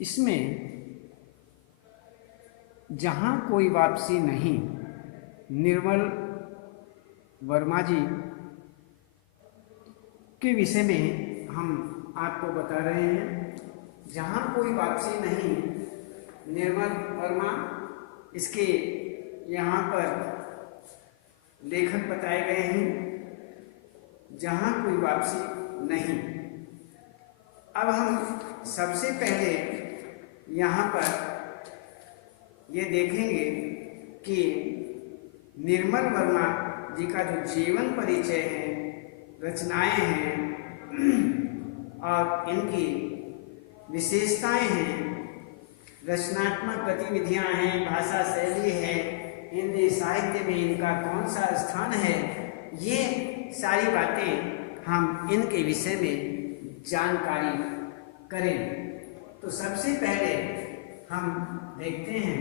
इसमें जहाँ कोई वापसी नहीं, निर्मल वर्मा जी के विषय में हम आपको बता रहे हैं। जहाँ कोई वापसी नहीं, निर्मल वर्मा, इसके यहाँ पर लेखक बताए गए हैं। जहाँ कोई वापसी नहीं। अब हम सबसे पहले यहाँ पर ये देखेंगे कि निर्मल वर्मा जी का जो जीवन परिचय है, रचनाएं हैं और इनकी विशेषताएं हैं, रचनात्मक गतिविधियां हैं, भाषा शैली है, हिंदी साहित्य में इनका कौन सा स्थान है, ये सारी बातें हम इनके विषय में जानकारी करें। तो सबसे पहले हम देखते हैं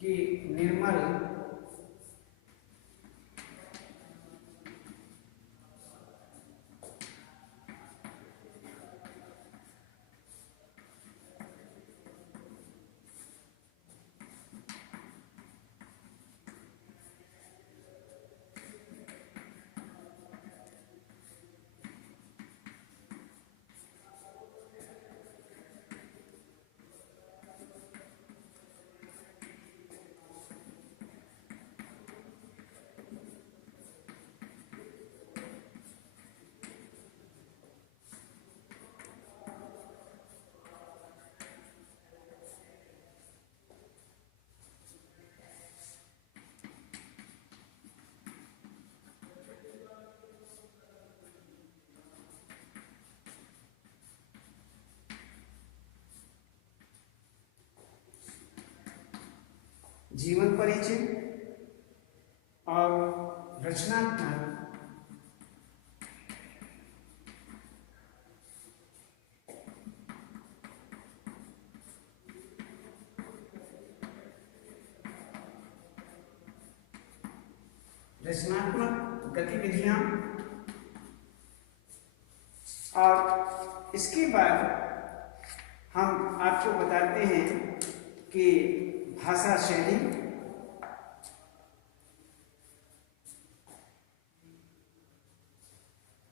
कि निर्मल जीवन परिचय और रचनात्मक गतिविधियां, और इसके बाद हम आपको बताते हैं कि भाषा शैली,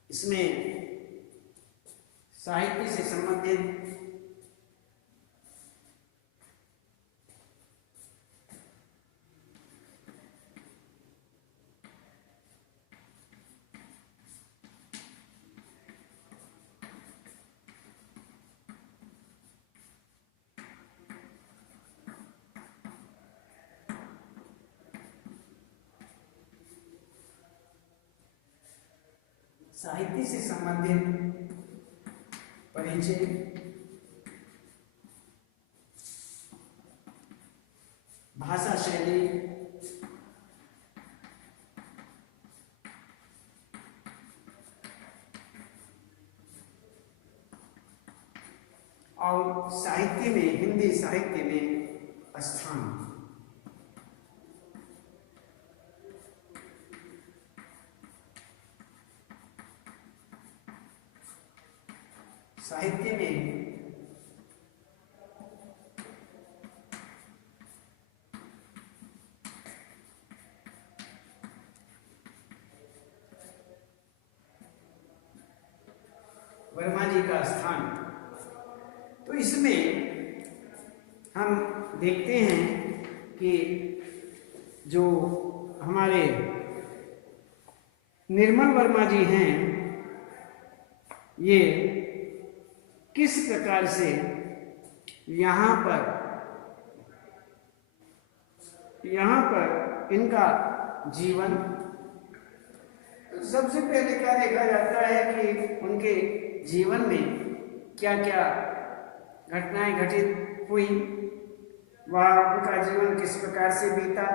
इसमें साहित्य से संबंधित परिचय, भाषा शैली, और साहित्य में, हिंदी साहित्य में स्थान। साहित्य में वर्मा जी का स्थान। तो इसमें हम देखते हैं कि जो हमारे निर्मल वर्मा जी हैं, ये किस प्रकार से यहाँ पर इनका जीवन, सबसे पहले क्या देखा जाता है कि उनके जीवन में क्या क्या घटनाएं घटित हुई, वह उनका जीवन किस प्रकार से बीता।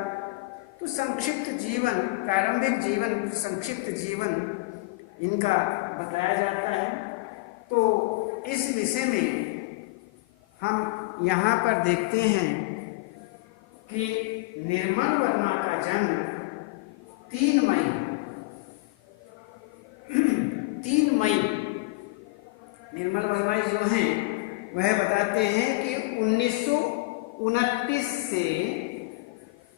तो संक्षिप्त जीवन, प्रारंभिक जीवन, संक्षिप्त जीवन इनका बताया जाता है। तो इस विषय में हम यहाँ पर देखते हैं कि निर्मल वर्मा का जन्म 3 मई निर्मल वर्मा जो हैं वह बताते हैं कि 1929 से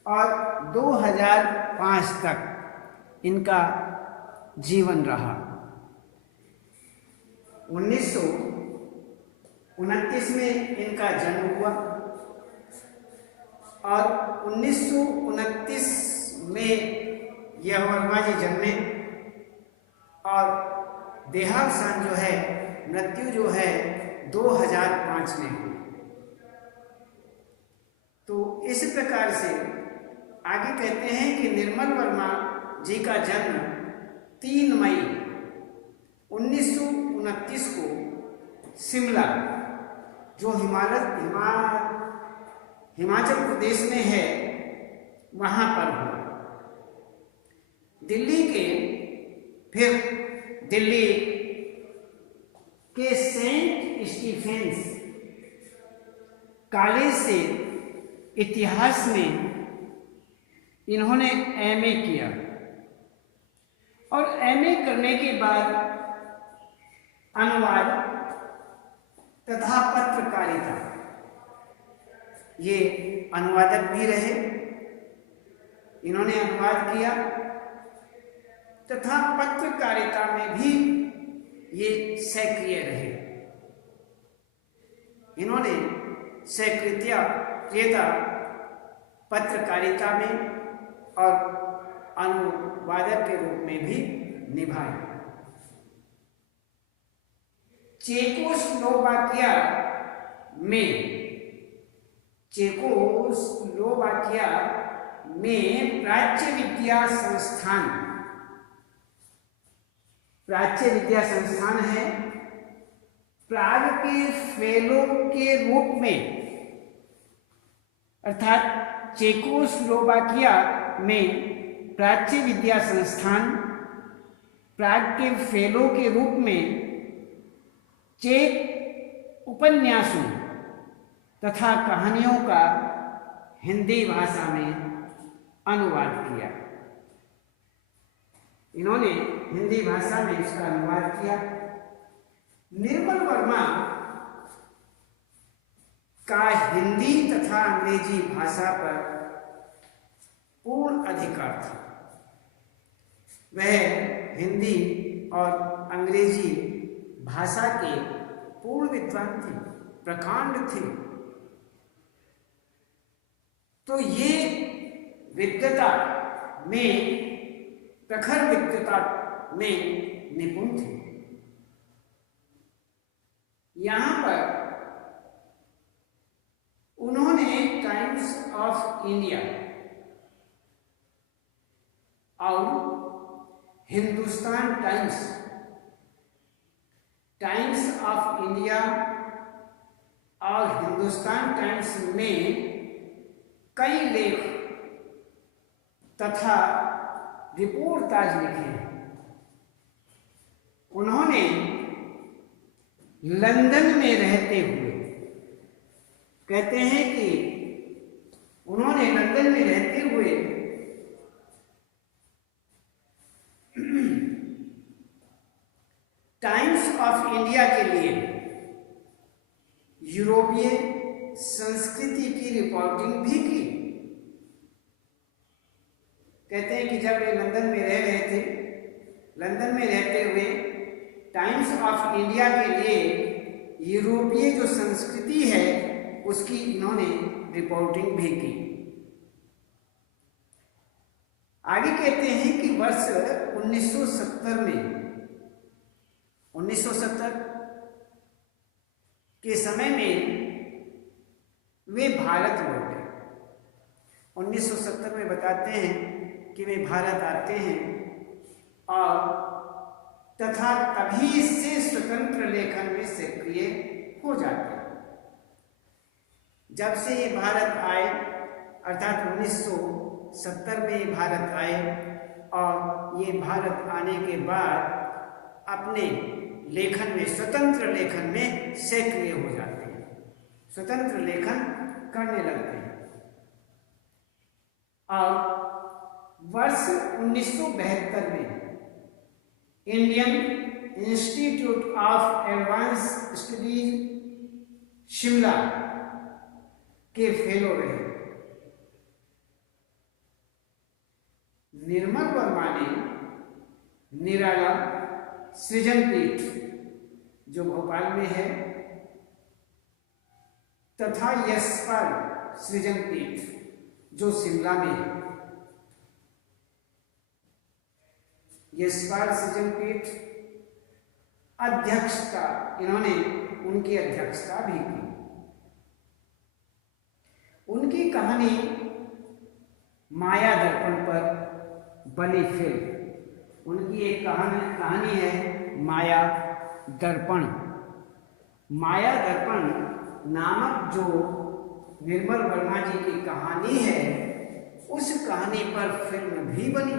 और 2005 तक इनका जीवन रहा। 1929 में इनका जन्म हुआ और 1929 में यह वर्मा जी जन्मे और देहावसान जो है, मृत्यु जो है 2005 में हुई। तो इस प्रकार से आगे कहते हैं कि निर्मल वर्मा जी का जन्म 3 मई 1929 को शिमला, जो हिमाचल प्रदेश में है, वहां पर हुआ। दिल्ली के सेंट स्टीफेंस कॉलेज से इतिहास में इन्होंने एमए किया और एमए करने के बाद अनुवाद तथा पत्रकारिता, ये अनुवादक भी रहे। इन्होंने अनुवाद किया तथा पत्रकारिता में भी ये सक्रिय रहे। इन्होंने सक्रियता पत्रकारिता में और अनुवादक के रूप में भी निभाई। चेकोस्लोवाकिया में प्राच्य विद्या संस्थान है। प्राग के फेलो के रूप में, अर्थात चेकोस्लोवाकिया में प्राच्य विद्या संस्थान प्राग के फेलो के रूप में चेक उपन्यासों तथा कहानियों का हिंदी भाषा में अनुवाद किया। इन्होंने हिंदी भाषा में इसका अनुवाद किया। निर्मल वर्मा का हिंदी तथा अंग्रेजी भाषा पर पूर्ण अधिकार था। वह हिंदी और अंग्रेजी भाषा के पूर्ण विद्वान थे, प्रकांड थे। तो ये प्रखर विद्वता में निपुण थे। यहां पर उन्होंने टाइम्स ऑफ इंडिया और हिंदुस्तान टाइम्स ऑफ इंडिया और हिंदुस्तान टाइम्स में कई लेख तथा रिपोर्टाज लिखे हैं। उन्होंने लंदन में रहते हुए, कहते हैं कि उन्होंने लंदन में रहते हुए टाइम्स ऑफ इंडिया के लिए यूरोपीय संस्कृति की रिपोर्टिंग भी की। कहते हैं कि जब वे लंदन में रह रहे थे, लंदन में रहते हुए टाइम्स ऑफ इंडिया के लिए यूरोपीय जो संस्कृति है उसकी इन्होंने रिपोर्टिंग भी की। आगे कहते हैं कि वर्ष 1970 के समय में वे भारत लौटे। 1970 में बताते हैं कि वे भारत आते हैं और तथा तभी से स्वतंत्र लेखन में सक्रिय हो जाते हैं। जब से ये भारत आए, अर्थात 1970 में ये भारत आए और ये भारत आने के बाद अपने लेखन में, स्वतंत्र लेखन में सक्रिय हो जाते हैं, स्वतंत्र लेखन करने लगते हैं। और वर्ष 1972 में Indian institute of advance studies Shimla के फेलो रहे। निर्मल वर्मा ने निराला सृजन पीठ जो भोपाल में है तथा यशपाल सृजन पीठ जो शिमला में है। यशपाल सृजन पीठ अध्यक्षता, इन्होंने उनकी अध्यक्षता भी की। उनकी कहानी माया दर्पण पर बनी फिल्म, उनकी एक कहानी है माया दर्पण। माया दर्पण नामक जो निर्मल वर्मा जी की कहानी है, उस कहानी पर फिल्म भी बनी।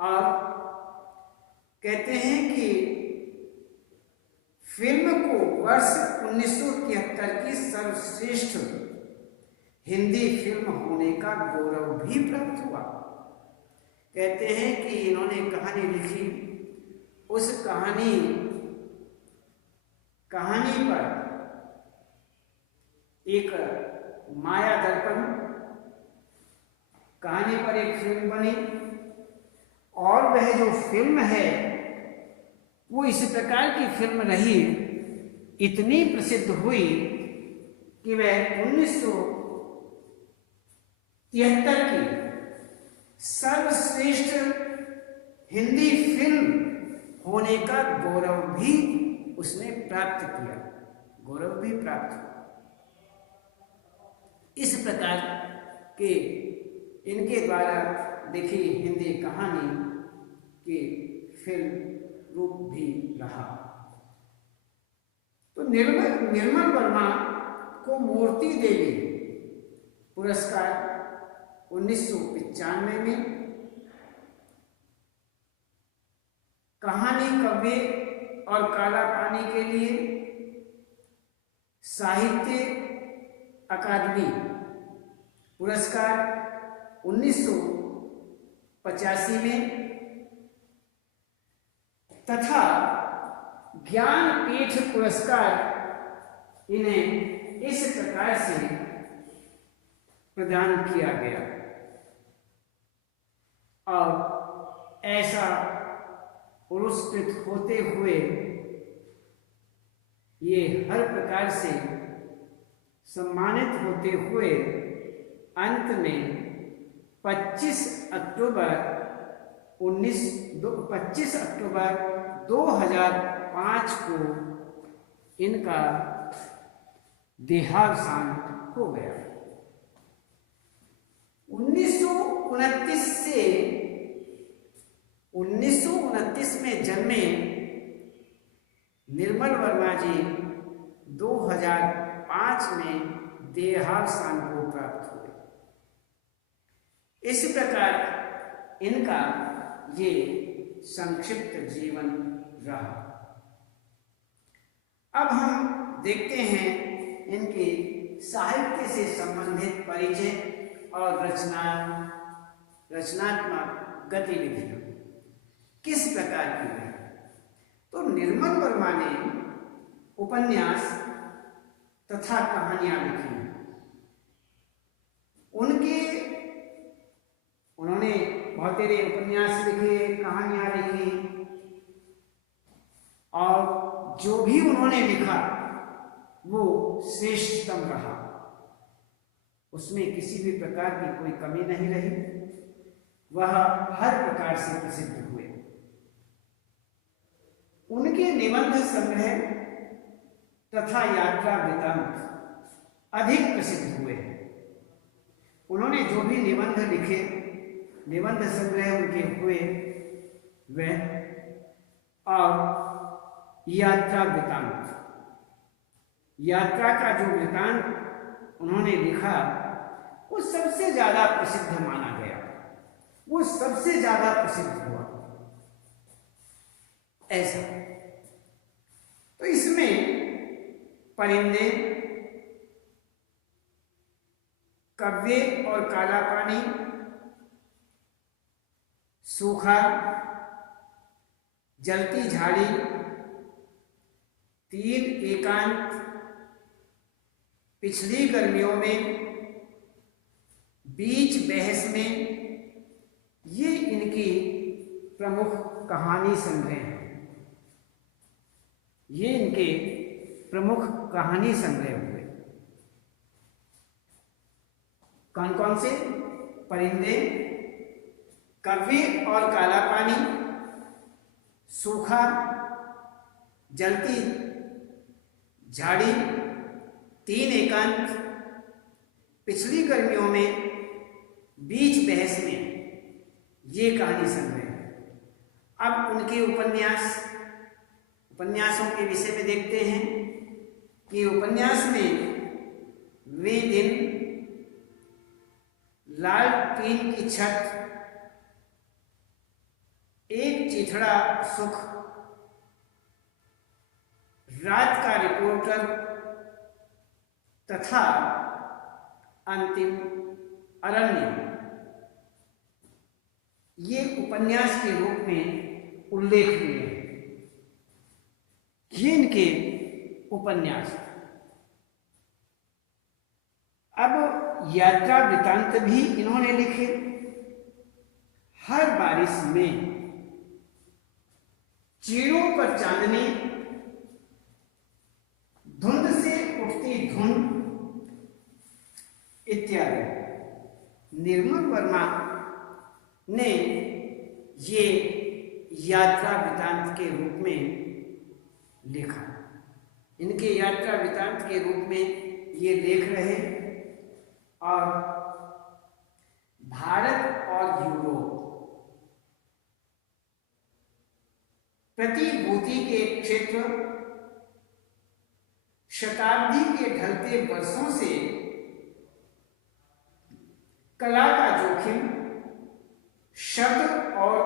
और कहते हैं कि फिल्म को वर्ष 1973 की सर्वश्रेष्ठ हिंदी फिल्म होने का गौरव भी प्राप्त हुआ। कहते हैं कि इन्होंने कहानी लिखी, उस कहानी पर एक माया दर्पण कहानी पर एक फिल्म बनी, और वह जो फिल्म है वो इस प्रकार की फिल्म रही, इतनी प्रसिद्ध हुई कि वह 1973 की सर्वश्रेष्ठ हिंदी फिल्म होने का गौरव भी उसने प्राप्त किया, गौरव भी प्राप्त हुआ। इस प्रकार के इनके द्वारा लिखी हिंदी कहानी की फिल्म रूप भी रहा। तो निर्मल वर्मा को मूर्ति देवी पुरस्कार 1995 में, कहानी कव्य और काला पानी के लिए साहित्य अकादमी पुरस्कार 1985 में तथा ज्ञानपीठ पुरस्कार इन्हें इस प्रकार से प्रदान किया गया। और ऐसा पुरस्कृत होते हुए ये हर प्रकार से सम्मानित होते हुए अंत में 25 अक्टूबर 2005 को इनका देहावसान हो गया। 1929 में जन्मे निर्मल वर्मा जी 2005 में देहावसान को प्राप्त हुए। इस प्रकार इनका ये संक्षिप्त जीवन रहा। अब हम देखते हैं इनके साहित्य से संबंधित परिचय और रचनात्मक गतिविधियां किस प्रकार की है। तो निर्मल वर्मा ने उपन्यास तथा कहानियां लिखी। उन्होंने बहुतेरे उपन्यास लिखे, कहानियां लिखी, और जो भी उन्होंने लिखा वो श्रेष्ठतम रहा, उसमें किसी भी प्रकार की कोई कमी नहीं रही, वह हर प्रकार से प्रसिद्ध हुए। उनके निबंध संग्रह तथा यात्रा वृत्तांत अधिक प्रसिद्ध हुए। उन्होंने जो भी निबंध लिखे, निबंध संग्रह उनके हुए वह, और यात्रा वृत्तांत, यात्रा का जो वृत्तांत उन्होंने लिखा वो सबसे ज्यादा प्रसिद्ध माना गया, वो सबसे ज्यादा प्रसिद्ध हुआ। ऐसा तो इसमें परिंदे, कव्य और काला पानी, सूखा, जलती झाड़ी, 3 एकांत, पिछली गर्मियों में, बीच बहस में, ये इनकी प्रमुख कहानी संग्रह हैं। ये इनके प्रमुख कहानी संग्रह हुए। कौन कौन से? परिंदे, कव्वे और काला पानी, सूखा, जलती झाड़ी, 3 एकांत, पिछली गर्मियों में, बीच बहस में, ये कहानी संग्रह है। अब उनके उपन्यासों के विषय में देखते हैं कि उपन्यास में वे दिन, लाल टीन की छत, एक चिथड़ा सुख, रात का रिपोर्टर तथा अंतिम अरण्य, ये उपन्यास के रूप में उल्लेखनीय है। ये इनके उपन्यास। अब यात्रा वृतांत भी इन्होंने लिखे। हर बारिश में, चीड़ों पर चांदनी, धुंध से उठती धुंध इत्यादि। निर्मल वर्मा ने ये यात्रा वृतांत के रूप में लिखा। इनके यात्रा वृतांत के रूप में ये लेख रहे और भारत और यूरोप, प्रतिभूति के क्षेत्र, शताब्दी के ढलते वर्षों से कला का जोखिम, शब्द और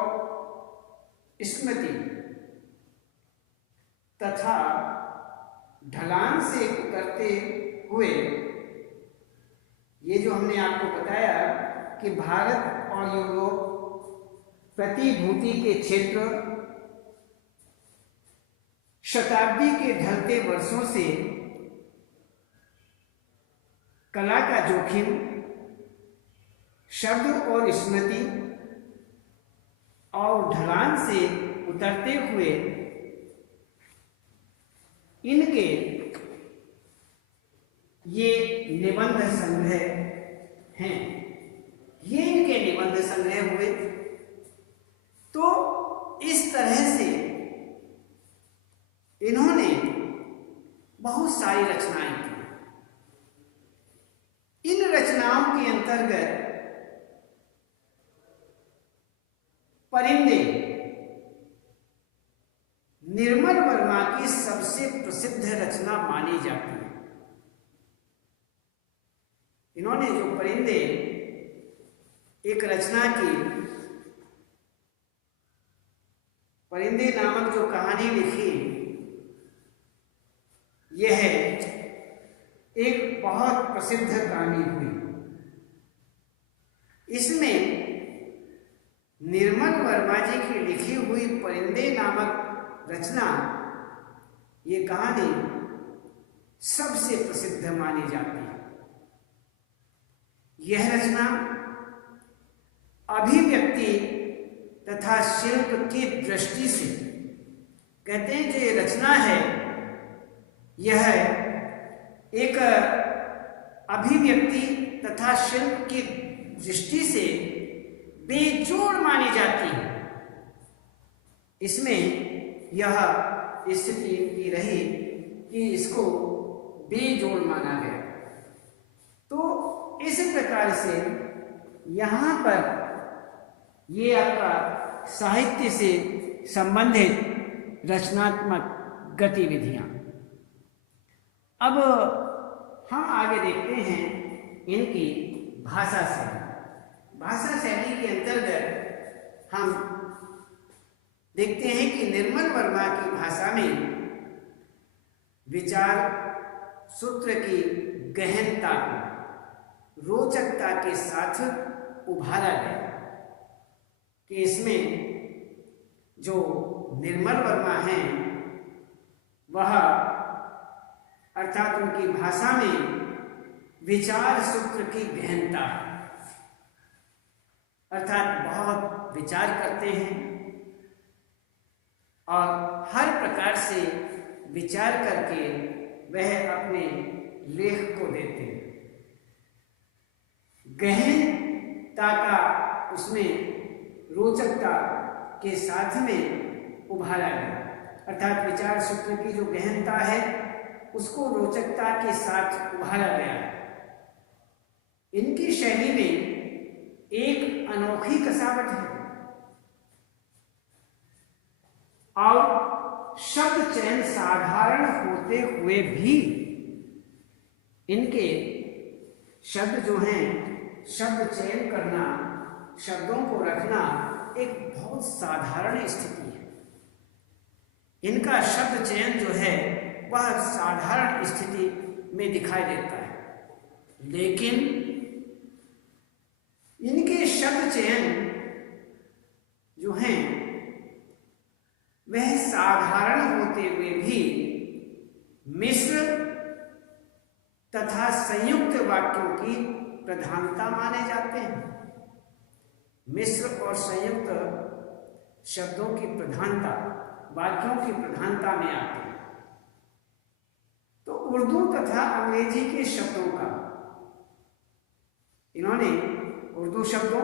स्मृति तथा ढलान से उतरते हुए, ये जो हमने आपको बताया कि भारत और यूरोप, प्रतिभूति के क्षेत्र, शताब्दी के ढलते वर्षों से कला का जोखिम, शब्द और स्मृति और ढलान से उतरते हुए, इनके ये निबंध संग्रह हैं। ये इनके निबंध संग्रह हुए। तो इस तरह से इन्होंने बहुत सारी रचनाएं की। इन रचनाओं के अंतर्गत परिंदे निर्मल वर्मा की सबसे प्रसिद्ध रचना मानी जाती है। इन्होंने जो परिंदे एक रचना की, परिंदे नामक जो कहानी लिखी, यह एक बहुत प्रसिद्ध कहानी हुई। इसमें निर्मल वर्मा जी की लिखी हुई परिंदे नामक रचना, ये कहानी सबसे प्रसिद्ध मानी जाती है। यह रचना अभिव्यक्ति तथा शिल्प की दृष्टि से, कहते हैं जो ये रचना है, यह एक अभिव्यक्ति तथा शिल्प की दृष्टि से बेजोड़ मानी जाती है। इसमें यह स्थिति इनकी रही कि इसको बेजोड़ माना गया। तो इस प्रकार से यहाँ पर ये आपका साहित्य से संबंधित रचनात्मक गतिविधियाँ। अब हम आगे देखते हैं इनकी भाषा शैली। भाषा शैली के अंतर्गत हम देखते हैं कि निर्मल वर्मा की भाषा में विचार सूत्र की गहनता को रोचकता के साथ उभारा गया कि इसमें जो निर्मल वर्मा हैं वह अर्थात उनकी भाषा में विचार सूत्र की गहनता है, अर्थात बहुत विचार करते हैं और हर प्रकार से विचार करके वह अपने लेख को देते हैं। गहनता का उसमें रोचकता के साथ में उभारा गया, अर्थात विचार सूत्र की जो गहनता है उसको रोचकता के साथ उभारा गया है। इनकी शैली में एक अनोखी कसावट है और शब्द चयन साधारण होते हुए भी इनके शब्द जो हैं, शब्द चयन करना, शब्दों को रखना एक बहुत साधारण स्थिति है। इनका शब्द चयन जो है वह साधारण स्थिति में दिखाई देता है, लेकिन इनके शब्द चयन जो हैं वह साधारण होते हुए भी मिश्र तथा संयुक्त वाक्यों की प्रधानता माने जाते हैं। मिश्र और संयुक्त शब्दों की प्रधानता, वाक्यों की प्रधानता में आते हैं। तो उर्दू तथा अंग्रेजी के शब्दों का इन्होंने उर्दू शब्दों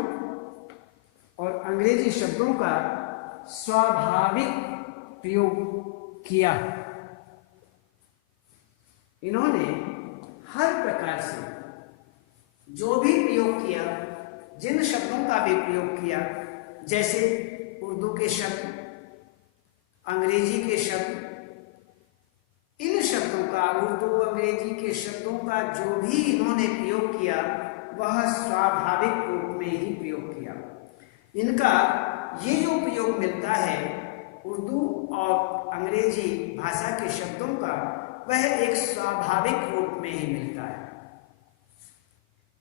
और अंग्रेजी शब्दों का स्वाभाविक प्रयोग किया। इन्होंने हर प्रकार से जो भी प्रयोग किया, जिन शब्दों का भी प्रयोग किया, जैसे उर्दू के शब्द, अंग्रेजी के शब्द, इन शब्दों का, उर्दू अंग्रेजी के शब्दों का जो भी इन्होंने प्रयोग किया वह स्वाभाविक रूप में ही प्रयोग किया। इनका ये जो प्रयोग मिलता है उर्दू और अंग्रेजी भाषा के शब्दों का, वह एक स्वाभाविक रूप में ही मिलता है।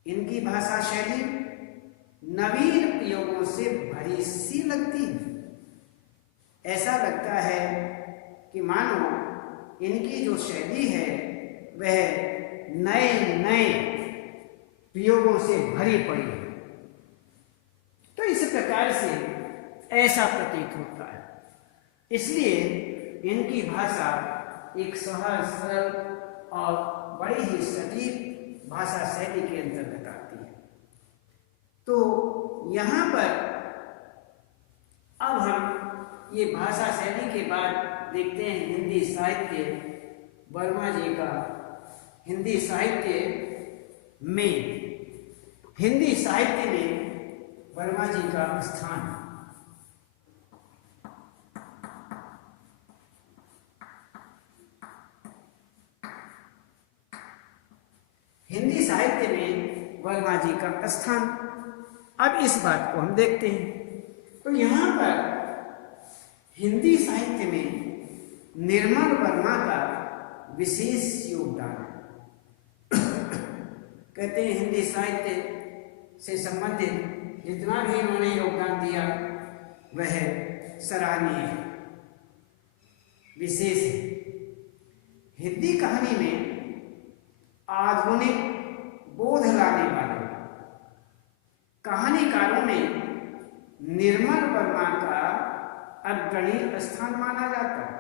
इनकी भाषा शैली नवीन प्रयोगों से भरी सी लगती है। ऐसा लगता है कि मानो इनकी जो शैली है वह नए नए प्रयोगों से भरी पड़ी है। तो इस प्रकार से ऐसा प्रतीत होता है। इसलिए इनकी भाषा एक सहज, सरल और बड़ी ही सटीक भाषा शैली के अंतर्गत आती है। तो यहाँ पर अब हम ये भाषा शैली के बाद देखते हैं हिंदी साहित्य, वर्मा जी का हिंदी साहित्य में, हिंदी साहित्य में वर्मा जी का स्थान। हिंदी साहित्य में वर्मा जी का स्थान, अब इस बात को हम देखते हैं। तो यहाँ पर हिंदी साहित्य में निर्मल वर्मा का विशेष योगदान है। कहते हैं हिंदी साहित्य से संबंधित जितना भी इन्होंने योगदान दिया वह सराहनीय है, विशेष है। हिंदी कहानी में आधुनिक बोध लाने वाले कहानीकारों में निर्मल वर्मा का अग्रणी स्थान माना जाता है।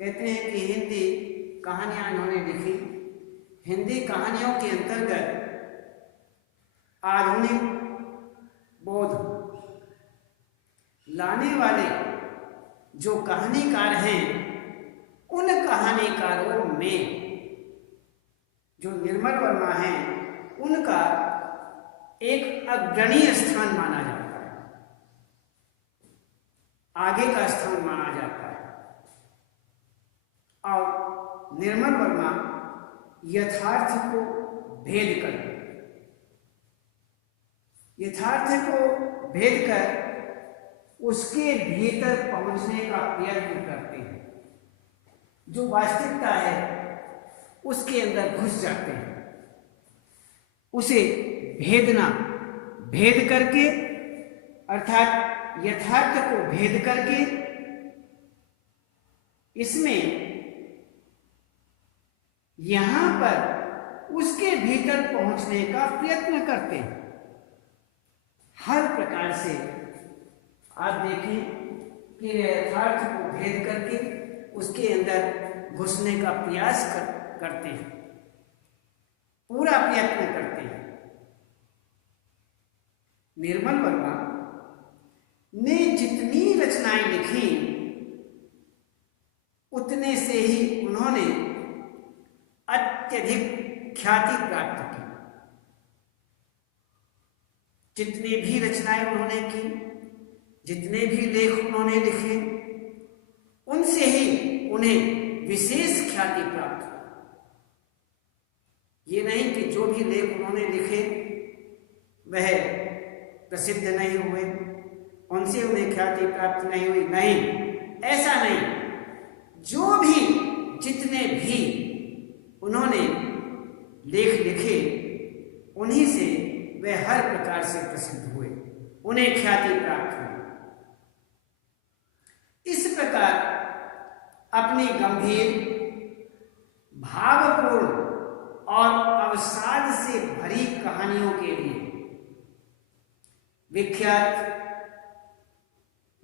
कहते हैं कि हिंदी कहानियां इन्होंने लिखी, हिंदी कहानियों के अंतर्गत आधुनिक बोध लाने वाले जो कहानीकार हैं, उन कहानीकारों में जो निर्मल वर्मा हैं उनका एक अग्रणी स्थान माना जाता है, आगे का स्थान माना जाता है। और निर्मल वर्मा यथार्थ को भेद कर, यथार्थ को भेद कर उसके भीतर पहुंचने का प्रयत्न करते हैं। जो वास्तविकता है उसके अंदर घुस जाते हैं, उसे भेदना, भेद करके अर्थात यथार्थ को भेद करके इसमें यहां पर उसके भीतर पहुंचने का प्रयत्न करते हैं। हर प्रकार से आप देखें कि यथार्थ को भेद करके उसके अंदर घुसने का प्रयास करते हैं, पूरा प्रयत्न करते हैं। निर्मल वर्मा ने जितनी रचनाएं लिखी उतने से ही उन्होंने अत्यधिक ख्याति प्राप्त की। जितनी भी रचनाएं उन्होंने की, जितने भी लेख उन्होंने लिखे, उनसे ही उन्हें विशेष ख्याति प्राप्त हुई। ये नहीं कि जो भी लेख उन्होंने लिखे वह प्रसिद्ध नहीं हुए, उनसे उन्हें ख्याति प्राप्त नहीं हुई, नहीं, ऐसा नहीं। जो भी जितने भी उन्होंने लेख लिखे उन्हीं से वे हर प्रकार से प्रसिद्ध हुए, उन्हें ख्याति प्राप्त हुई। इस प्रकार अपनी गंभीर, भावपूर्ण और अवसाद से भरी कहानियों के लिए विख्यात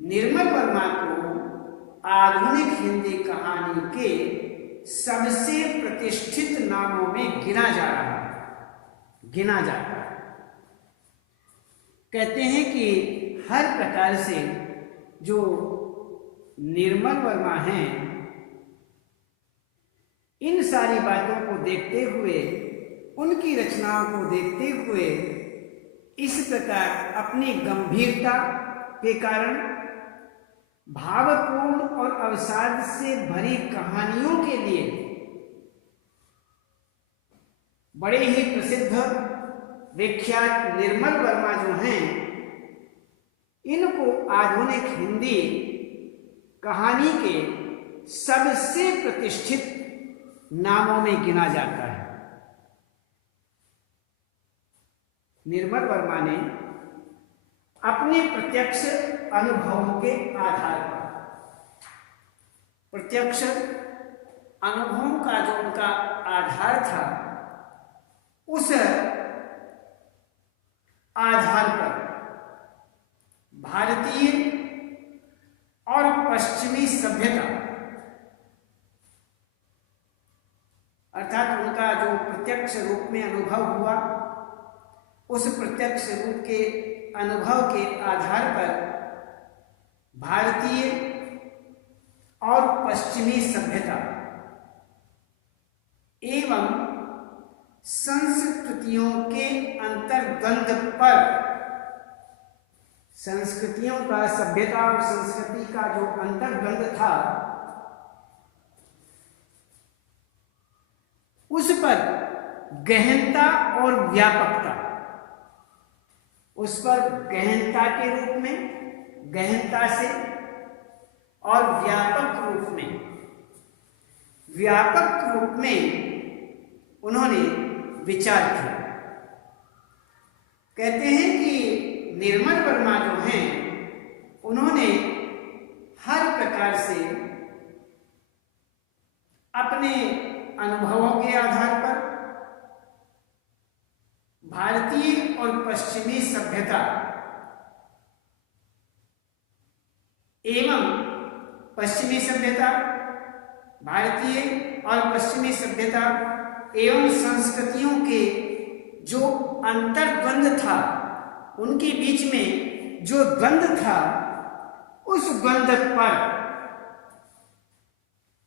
निर्मल वर्मा को आधुनिक हिंदी कहानी के सबसे प्रतिष्ठित नामों में गिना जाता है। कहते हैं कि हर प्रकार से जो निर्मल वर्मा हैं, इन सारी बातों को देखते हुए, उनकी रचनाओं को देखते हुए, इस प्रकार अपनी गंभीरता के कारण भावपूर्ण और अवसाद से भरी कहानियों के लिए बड़े ही प्रसिद्ध विख्यात निर्मल वर्मा जो हैं, इनको आधुनिक हिंदी कहानी के सबसे प्रतिष्ठित नामों में गिना जाता है। निर्मल वर्मा ने अपने प्रत्यक्ष अनुभवों के आधार पर, प्रत्यक्ष अनुभवों का जो उनका आधार था, उस आधार पर भारतीय और पश्चिमी सभ्यता, अर्थात उनका जो प्रत्यक्ष रूप में अनुभव हुआ, उस प्रत्यक्ष रूप के अनुभव के आधार पर भारतीय और पश्चिमी सभ्यता एवं संस्कृतियों के अंतर्द्वंद पर, संस्कृतियों का, सभ्यता और संस्कृति का जो अंतर्द्वंद था, उस पर गहनता और व्यापकता, उस पर गहनता के रूप में, गहनता से, और व्यापक रूप में उन्होंने विचार किया। कहते हैं कि निर्मल वर्मा जो हैं, उन्होंने हर प्रकार से अपने अनुभवों के आधार पर भारतीय और पश्चिमी सभ्यता एवं पश्चिमी सभ्यता, भारतीय और पश्चिमी सभ्यता एवं संस्कृतियों के जो अंतर्द्वंद था, उनके बीच में जो द्वंद्व था, उस द्वंद्व पर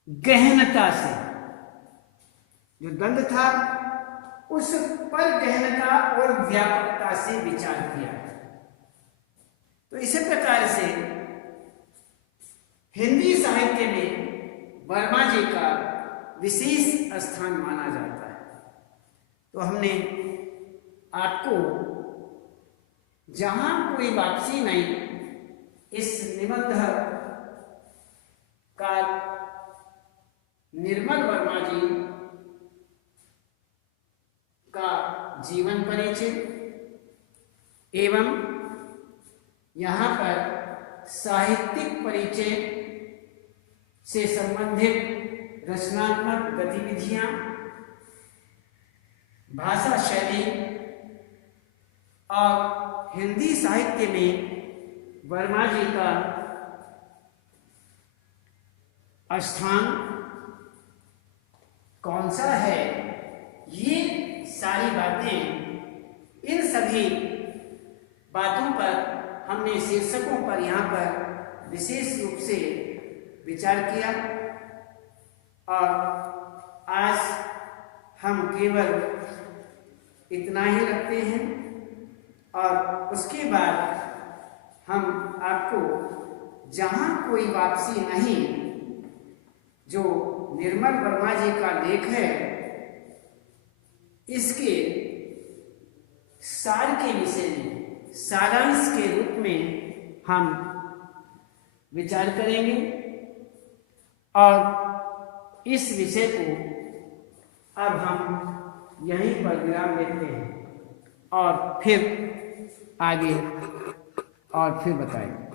गहनता से, जो द्वंद्व था उस पर गहनता और व्यापकता से विचार किया। तो इसी प्रकार से हिंदी साहित्य में वर्मा जी का विशेष स्थान माना जाता है। तो हमने आपको, जहां कोई वापसी नहीं, इस निबंध का निर्मल वर्मा जी का जीवन परिचय एवं यहाँ पर साहित्यिक परिचय से संबंधित रचनात्मक गतिविधियां, भाषा शैली और हिंदी साहित्य में वर्मा जी का स्थान कौन सा है, ये सारी बातें, इन सभी बातों पर हमने शीर्षकों पर यहाँ पर विशेष रूप से विचार किया। और आज हम केवल इतना ही रखते हैं और उसके बाद हम आपको जहाँ कोई वापसी नहीं, जो निर्मल वर्मा जी का लेख है, इसके सार के विषय में, सारांश के रूप में हम विचार करेंगे और इस विषय को अब हम यहीं पर विराम देते हैं और फिर आगे और फिर बताएंगे।